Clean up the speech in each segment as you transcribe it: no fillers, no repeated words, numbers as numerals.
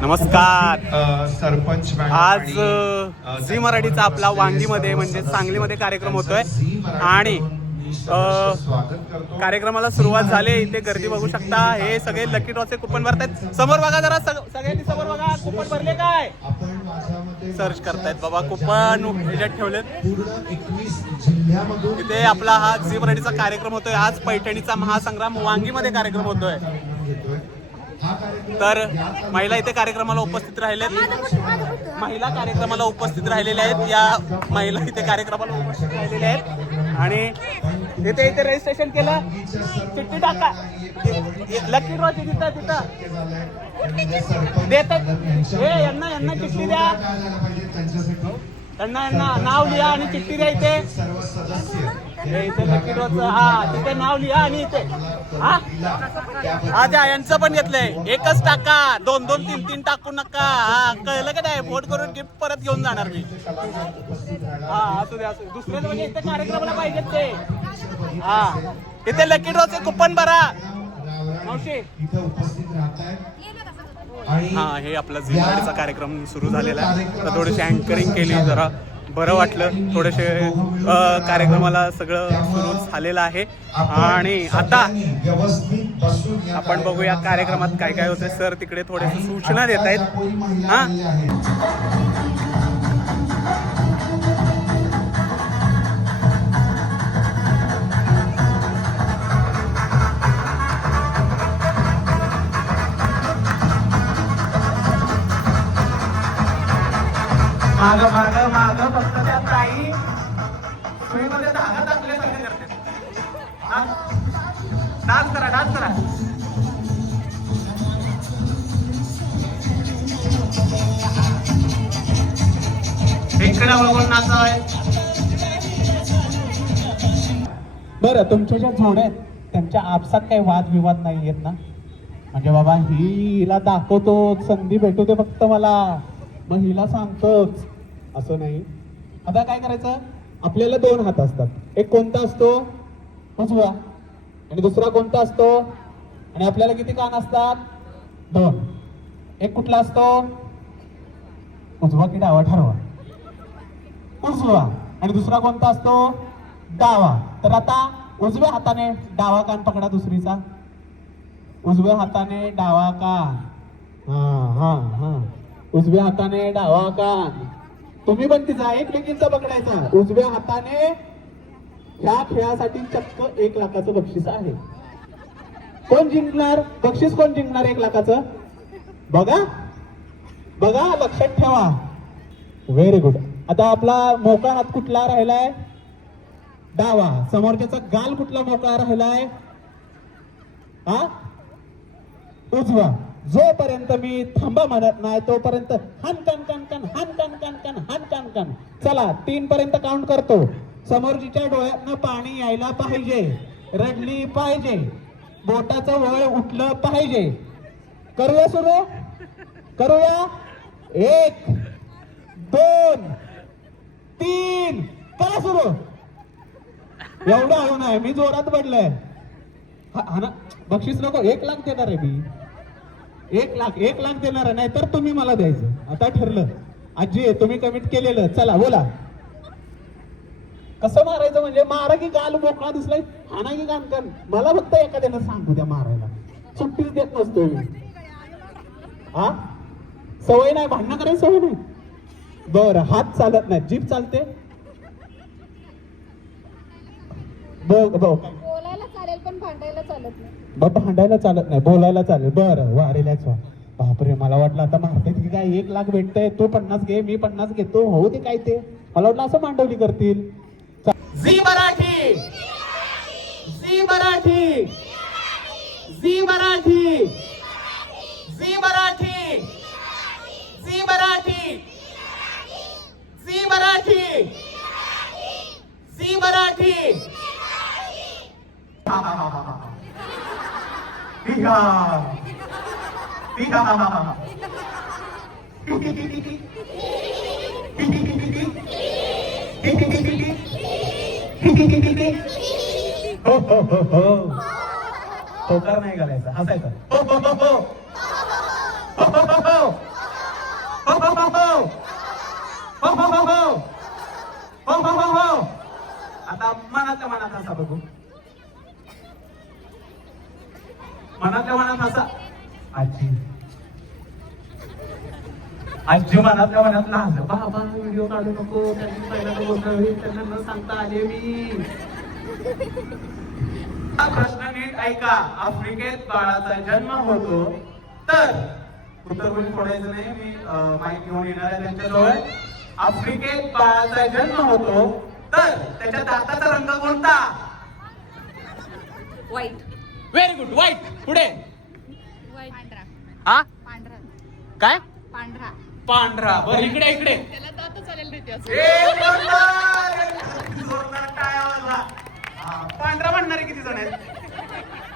नमस्कार. सरपंच आज झी मराठीचा आपला वांगीमध्ये म्हणजे सांगलीमध्ये कार्यक्रम होतोय आणि कार्यक्रमाला सुरुवात झाली. इथे गर्दी बघू शकता. हे सगळे लकी ड्रॉचे कुपन भरतायत. समोर बघा जरा, सगळ्यांनी समोर बघा. कुपन भरले काय सर्च करतायत बाबा. कुपन ह्याच्यात ठेवलेत. इथे आपला हा झी मराठीचा कार्यक्रम होतोय. आज पैठणीचा महासंग्राम वांगीमध्ये कार्यक्रम होतोय. तर महिला इथे कार्यक्रमाला उपस्थित राहिलेत. महिला कार्यक्रमाला उपस्थित राहिलेल्या आहेत. या महिला इथे कार्यक्रमाला उपस्थित राहिलेल्या आहेत आणि इथे रजिस्ट्रेशन केलं. चिठ्ठी टाका. लकी ड्रॉ तिथं देतात. यांना चिठ्ठी द्या. त्यांना नाव लिहा आणि चिठ्ठी द्या. इथे लकी ड्रॉचं तिथे नाव लिहा आणि इथे द्या. यांचं पण घेतलंय. एकच टाका. 2-2, 3-3 टाकू नका. कळलं का नाही? वोट करून गिफ्ट परत घेऊन जाणार मी. असू द्या. दुसरे म्हणजे इथे कार्यक्रमाला पाहिजेत ते. इथे लकी ड्रॉचे कुपन भरा. मावशी हे आपला झी मराठीचा कार्यक्रम सुरू झालेला आहे. तर थोडीशी अँकरिंग केली, जरा बरं वाटलं. थोडेसे कार्यक्रमाला सगळं सुरू झालेलं आहे आणि आता आपण बघूया कार्यक्रमात काय काय होते. सर तिकडे थोडेसे सूचना देत आहेत. माग फक्त त्या ताई सुईमध्ये धागा टाकल्यासारखे करते. डान्स करा. इकडे बघून नाचाय. बरं, तुमच्या ज्या जोड्या आहेत त्यांच्या आपसात काही वादविवाद नाही आहेत ना? म्हणजे बाबा हिला दाखवतो, संधी भेटू दे फक्त मला, मग हिला सांगतोच असं नाही. आता काय करायचं? आपल्याला 2 हात असतात. एक कोणता असतो? उजवा. आणि दुसरा कोणता असतो? आणि आपल्याला किती कान असतात? 2. एक कुठला असतो? उजवा की डावा ठरवा. उजवा. आणि दुसरा कोणता असतो? डावा. तर आता उजव्या हाताने डावा कान पकडा दुसरीचा. उजव्या हाताने डावा कान. उजव्या हाताने डावा कान. तुम्ही पण तिचा एकमेकींचा पकडायचा. उजव्या हाताने. ह्या खेळासाठी चक्क 1 लाखाचं बक्षीस आहे. कोण जिंकणार? बक्षीस कोण जिंकणार 1 लाखाचं? बघा लक्षात ठेवा. Very good. आता आपला मोकळा हात कुठला राहिलाय? डावा. समोरच्याचा गाल कुठला मोकळा राहिलाय? उजवा. जोपर्यंत मी थांबा म्हणत नाही तोपर्यंत हन कन कन कन हन कन कन कन हन कन कन. चला 3 पर्यंत काउंट करतो. समोरच्या डोळ्यातनं पाणी यायला पाहिजे. रडली पाहिजे. बोटाचं वळ उठलं पाहिजे. करूया सुरू? करूया. 1 2 3 करा सुरू. एवढं हळू नाही, मी जोरात पडलंय. ना बक्षीस नको. 1 लाख देणार आहे मी. 1 लाख देणार आहे. नाही तर तुम्ही मला द्यायचं. आता ठरलं. आजी तुम्ही कमिट केलेलं. चला बोला. कसं मारायचं? म्हणजे मारा की गाल मोकळा दिसलाय, हाना की कान कान. मला फक्त एखाद्यानं सांगू द्या मारायला. सुट्टीच देत नसतो मी. सवय नाही, भांडणं करायची सवय नाही. बरं, हात चालत नाही, जीभ चालते. बोलायला चालेल पण भांडायला चालत नाही. भांडायला चालत नाही, बोलायला चालेल. बरं, वा रिलॅक्स व्हा. बापरे, मला वाटलं आता मारते की काय 1 लाख भेटतंय. तू 50 घे, मी 50 घेतो. हो ते काय ते मला वाटलं असं मांडवली करतील. Zee Marathi. Zee Marathi. Zee Marathi. Zee Marathi. Zee Marathi. Zee Marathi. Zee Marathi. होकार नाही घालायचा, हसायचं. हो हो हो हो हो हो हो हो आजी मनातल्या मनात लागलं बाबा व्हिडिओ काढू नको त्यांनी पहिल्यांदा गोष्ट होईल त्यांना न सांगता आले मी. हा प्रश्न नीट ऐका. आफ्रिकेत बाळाचा जन्म होतो तर उत्तर कोणी फोडायचं नाही. मी माहिती घेऊन येणार आहे त्यांच्याजवळ. आफ्रिकेत बाळाचा जन्म होतो तर त्याच्या दाताचा रंग कोणता? वाईट. Very good. व्हाईट. पुढे. वाईट. पांढरा. हा पांढरा. काय? पांढरा. पांढरा. बर इकडे इकडे. त्याला दात चालेल रे जोरदार टाळ्या वाजवा. पांढरा म्हणणारे किती जण आहेत?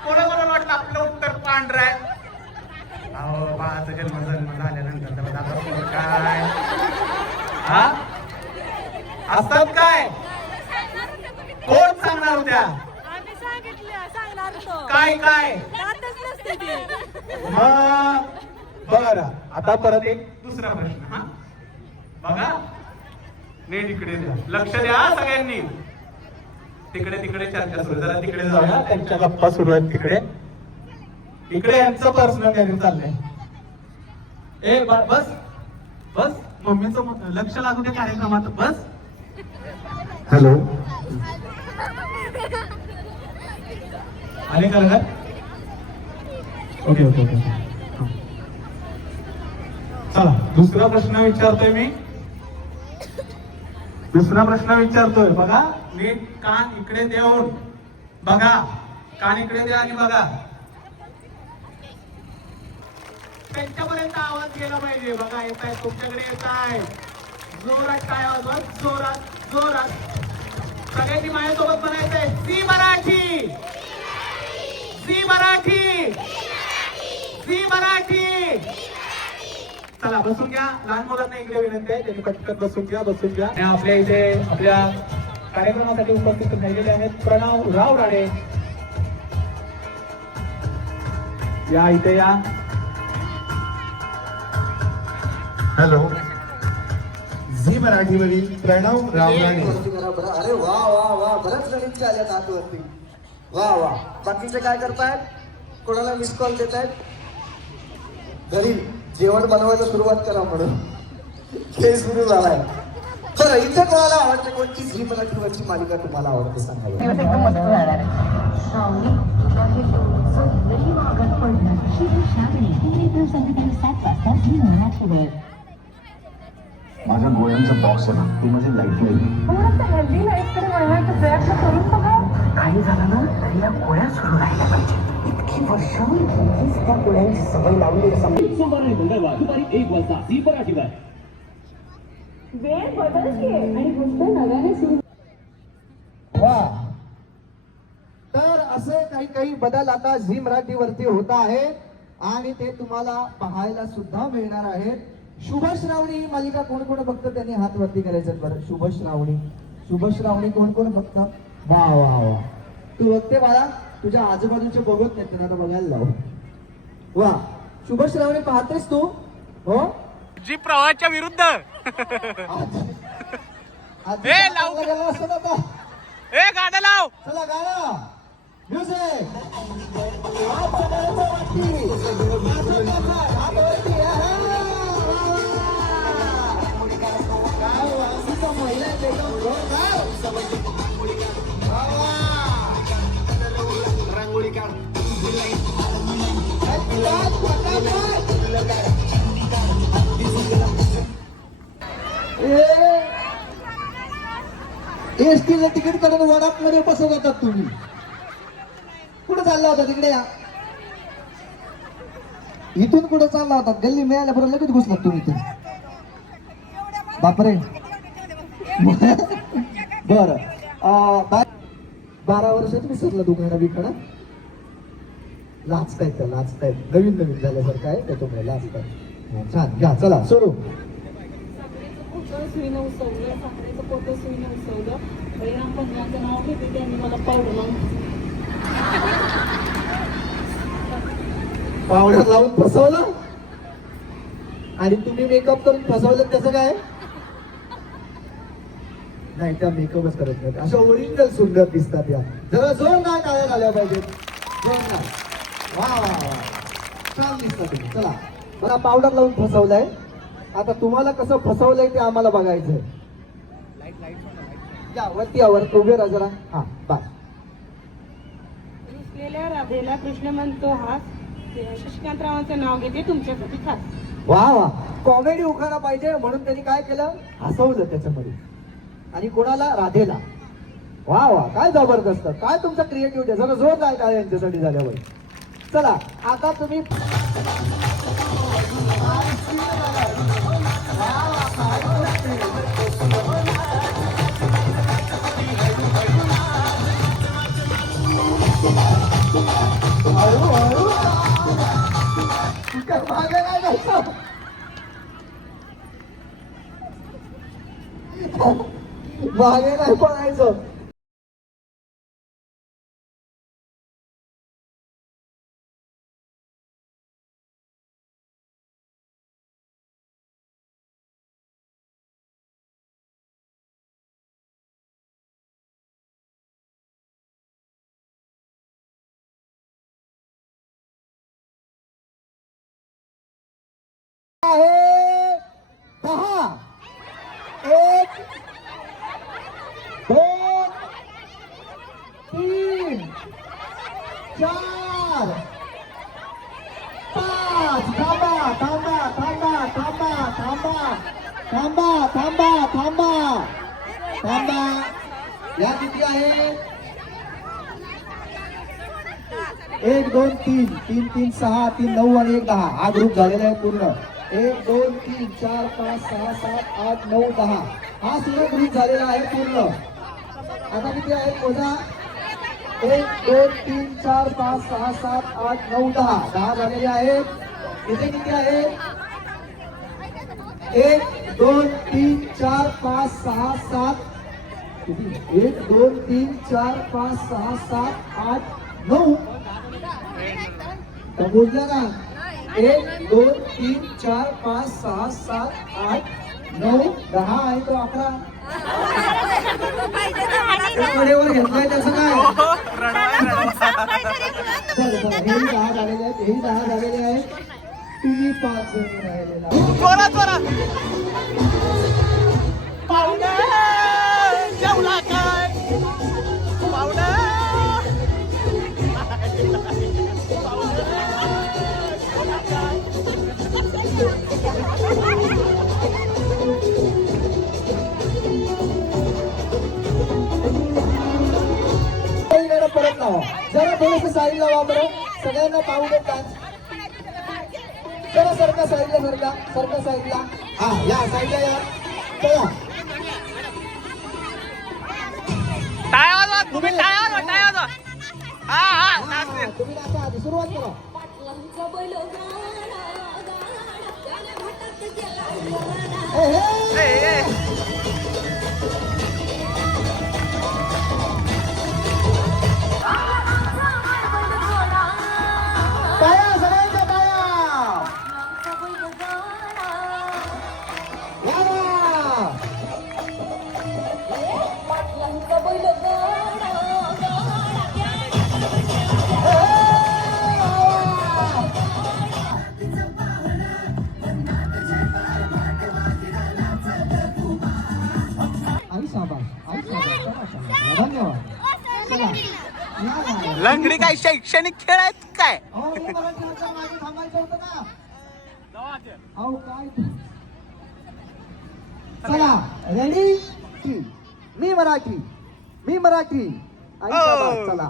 कोणाकोणाला वाटतं आपलं उत्तर पांढरा आहे? अहो बाळाचा जन्म झाल्यानंतर त्याला दाखवतो काय? हा असतात काय? कोण सांगणार होत्या? आम्ही सांगितलं सांगणार होतो. काय काय? दातच नसते ते. बर आता परत एक दुसरा प्रश्न. हा बघा नीट इकडे द्या. लक्ष द्या सगळ्यांनी. तिकडे तिकडे चर्चा सुरू. जरा तिकडे जाऊया. त्यांच्या गप्पा सुरू आहेत तिकडे. इकडे यांचं पर्सनल काहीतरी चाललंय. ए बस बस मम्मीचं लक्ष लागू दे कार्यक्रमात. बस. हॅलो आले का? Okay okay okay. चला दुसरा प्रश्न विचारतोय मी. दुसरा प्रश्न विचारतोय. बघा नीट कान इकडे देऊन बघा. कान इकडे द्या आणि बघा. त्यांच्यापर्यंत आवाज गेला पाहिजे. बघा येत आहे तुमच्याकडे येत आहे. जोरात काय आवाज? जोरात जोरात सगळ्यांनी माझ्यासोबत म्हणायचंय Zee Marathi. Zee Marathi. Zee Marathi. चला बसून घ्या. लहान मुलांना इकडे विनंती आहे त्यांनी पटकन बसून घ्या. बसून घ्या. आणि आपल्या इथे आपल्या कार्यक्रमासाठी उपस्थित राहिलेले आहेत प्रणव राव राणे. या इथे या. हॅलो झी मराठीवरील प्रणव रावराणे. अरे वा वा वा बऱ्याच जणींचे आल्यात आतवरती. वा वा. बाकीचे काय करतायत? कोणाला मिस कॉल देत आहेत? घरी जेवण बनवायला सुरुवात करा म्हणून खेळ सुरू झालाय. बरं इथे कोणाला आवडते? कोणती झी मराठीवरची मालिका तुम्हाला आवडते सांगा. माझ्या गोळ्यांचा बॉक्स आहे ना ती माझी लाईफ लाईन. हेल्दी लाईफकडे वळण्याचा प्रयत्न करून बघा. काही झालं ना तरी या गोळ्या सुरू राहिल्या पाहिजे. इतकी वर्ष त्या गोळ्यांची सवय लावली. सोमवार आणि मंगळवार दुपारी 1 वाजता झी मराठीवर. वेळ बदलते आणि गोष्ट नव्याने सुरू. वा. तर असे काही काही बदल आता झी मराठीवरती होत आहे आणि ते तुम्हाला पाहायला सुद्धा मिळणार आहेत. शुभ श्रावणी ही मालिका कोण कोण बघतं त्यांनी हात वरती करायचं. बरं शुभ श्रावणी. शुभ श्रावणी कोण कोण बघतं? वा वा वा. तू बघते बाळा. तुझ्या आजूबाजूचे बघत नाही त्यांना आता बघायला लाव. वा. शुभ श्रावणी पाहतेस तू? हो. जी प्रवाहाच्या विरुद्ध. ए, लाव. ए गाडा लाव. चला गाणं म्युझिक. रांगोळी काढ. एसटीचं तिकीट काढून वडाप मध्ये बसवत होतात तुम्ही. कुठे चालला होता? तिकडे या. इथून कुठे चालला होता? गल्ली मिळाल्या बरोबर लगेच घुसलात तुम्ही इथून. बापरे. बर 12 वर्षात विसरला दुकाना बिकाना. लाजतायत त्या लाजतायत. नवीन नवीन झाल्यासारखं आहे त्याच्यामुळे लाजतायत. छान घ्या. चला सुरू. सुईनं उसवलं. साखरेचं पोतं सुईनं उसवलं. परिणाम पंधराचं नाव घेते त्यांनी मला पावडर लावून पावडर लावून फसवलं आणि तुम्ही मेकअप करून फसवलं. कसं काय? नाही त्या मेकअपच करत नाही. अशा ओरिजिनल सुंदर दिसतात या. जरा जोरदार टाळ्या झाल्या पाहिजेत. जोरदार. वा वा वा. छान दिसतात तुम्ही. चला. मला पावडर लावून फसवलंय आता तुम्हाला कसं फसवलंय ते आम्हाला बघायचंय. या वरती यावर उभे राहा जरा. हा बस. रुसलेल्या राधेला कृष्ण म्हणतो हा शशिकांतरावांचं नाव घेते तुमच्यासाठी खास. वा वा, कॉमेडी उखाणा पाहिजे म्हणून त्यांनी काय केलं, हसवलं त्याच्यामध्ये. आणि कोणाला, राधेला. वा वा, काय जबरदस्त, काय तुमचा क्रिएटिव्हिटी. जरा जोरदार काय यांच्यासाठी झाल्यावर. चला आता तुम्ही मागे नाही जायचं. मागे नाही पळायचं. आहे 10. 1 2 3 4 5. थांबा थांबा थांबा थांबा थांबा थांबा थांबा थांबा थांबा. या किती आहे? 1 2 3 3 3 6 3 9 आणि 1 10. हा ग्रुप झालेला आहे पूर्ण. 1 2 3 4 5 6 7 8 9 10. हा सुद्धा ग्रुप झालेला आहे पूर्ण. आता किती आहे मोजा? 1 2 3 4 5 6 7 8 9 10. 10 झालेले आहेत. इथे किती आहे? 1 2 3 4 5 6 7 1 2 3 4 5 6 7 8 9. तर बोलल्या ना, 1 2 3 4 5 6 7 8 9 10 आहे तो 11. कडेवर घेतलाय त्याचं काय? बरं बरं, हेही 10 झालेले आहेत, हेही 10 झालेले आहेत. तुम्ही 5 जण राहिलेला. जोरात जोरात. पाहुणे जेवला काय? पाहुणे परत लावा जरा, थोडस साईडला वा बरं. सगळ्यांना पाहू देत डान्स. जरा सरका साईडला, सरका साईडला. हा या साईडला या. चला टाळ्या वाजवा, तुम्ही टाळ्या वाजवा, टाळ्या वाजवा. हा हा नाचतील. तुम्ही नाचा आधी, सुरुवात करा. ए, ए. टाळ्या, सगळ्यांच्या टाळ्या. या ना. आई शाबास, आई शाबास. धन्यवाद. चला या ना. लंगडी काय शैक्षणिक खेळ आहेत काय? अहो, हे मराठीच्या मागे थांबायचं होतं ना. अहो काय चला रेडी. मी मराठी, मी मराठी. आई शाबास. चला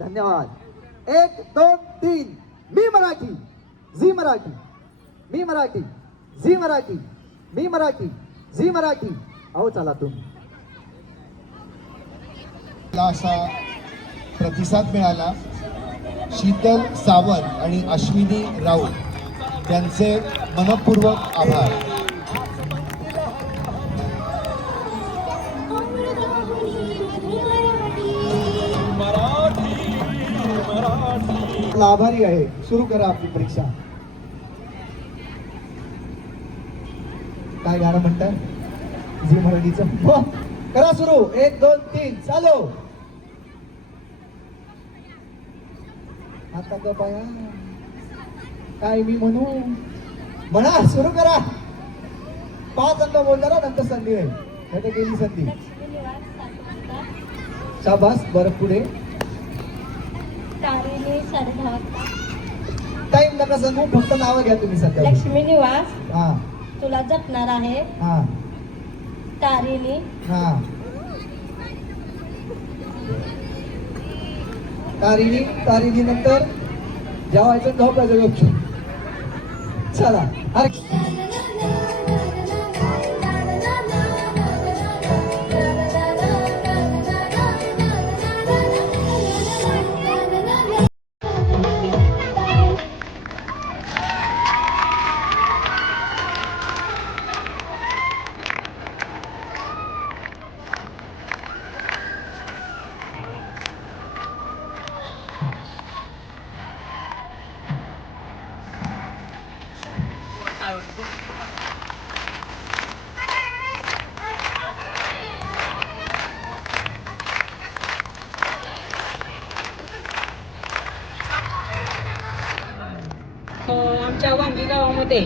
धन्यवाद. 1 2 3. मी मराठी, झी मराठी. मी मराठी, झी मराठी. मी मराठी, झी मराठी. अहो चला तुम्ही. असा प्रतिसाद मिळाला. शीतल सावंत आणि अश्विनी राऊत त्यांचे मनपूर्वक आभार. आभारी आहे. सुरू करा आपली परीक्षा. काय गाणं म्हणतात झी मराठीचं? हो, करा सुरू. 1 2 3 चालू. आता ग बाया काय मी म्हणू? म्हणा, सुरू करा. 5 अंक बोलणार नंतर संधी आहे. नाही तर गेली संधी. शाबास. बरं पुढे. तारिणी 10:30. टाइम नका सांगू, फक्त नावं घ्या तुम्ही सध्या. लक्ष्मी निवास हा तुला जपणार आहे. हा तारिणी हा. तारिणी नंतर जेवायचं झोपायचं गपचूप. चला. अरे आमच्या वांगी गावामध्ये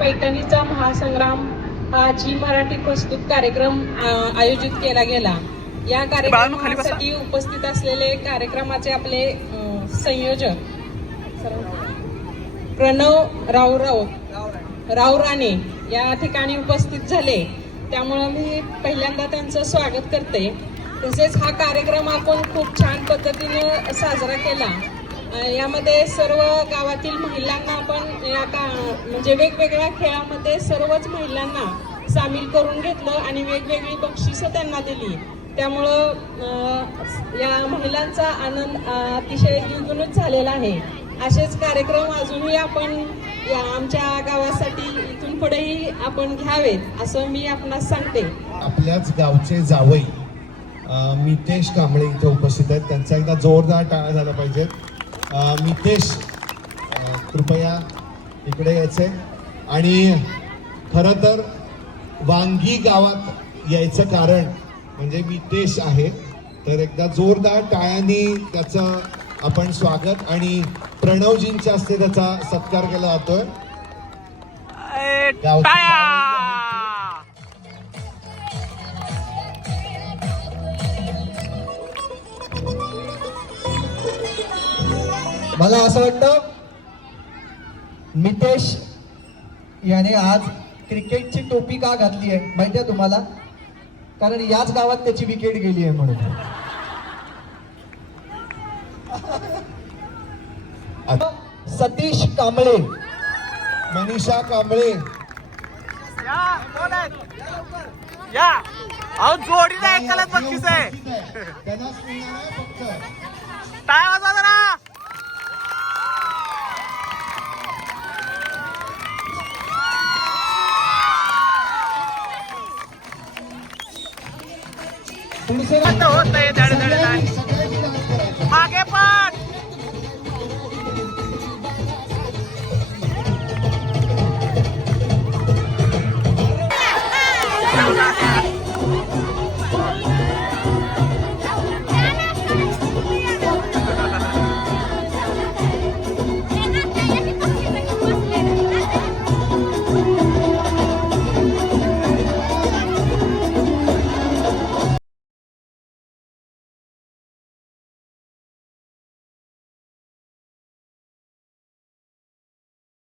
पैठणीचा महासंग्राम हा झी मराठी प्रस्तुत कार्यक्रम आयोजित केला गेला. या कार्यक्रमासाठी उपस्थित असलेले कार्यक्रमाचे आपले संयोजक प्रणव राव राणे या ठिकाणी उपस्थित झाले. त्यामुळं मी पहिल्यांदा त्यांचं स्वागत करते. तसेच हा कार्यक्रम आपण खूप छान पद्धतीने साजरा केला. यामध्ये सर्व गावातील महिलांना आपण म्हणजे वेगवेगळ्या खेळामध्ये सर्वच महिलांना सामील करून घेतलं आणि वेगवेगळी बक्षिसं त्यांना दिली. त्यामुळं या महिलांचा आनंद अतिशय द्विगुणित झालेला आहे. असेच कार्यक्रम अजूनही आपण आमच्या गावासाठी इथून पुढेही आपण घ्यावेत असं मी आपणास सांगते. आपल्याच गावचे जावई मितेश कांबळे इथे उपस्थित आहेत. त्यांचा एकदा जोरदार टाळ्या झाला पाहिजे. मितेश कृपया इकडे यायचे. आणि खरं तर वांगी गावात यायचं कारण म्हणजे मितेश आहे. तर एकदा जोरदार टाळ्यांनी त्याचं आपण स्वागत आणि प्रणवजींच्या हस्ते त्याचा सत्कार केला जातोय. मला असं वाटतं मितेश याने आज क्रिकेटची टोपी का घातली आहे माहितीये तुम्हाला? कारण याच गावात त्याची विकेट गेली आहे म्हणून. सतीश कांबळे, मनीषा कांबळे या अहो जोडीला एकालाच बक्षीस आहे. त्यांनाच मिळणार आहे फक्त. टाळ्या वाजवा जरा. तुमचे होत नाही.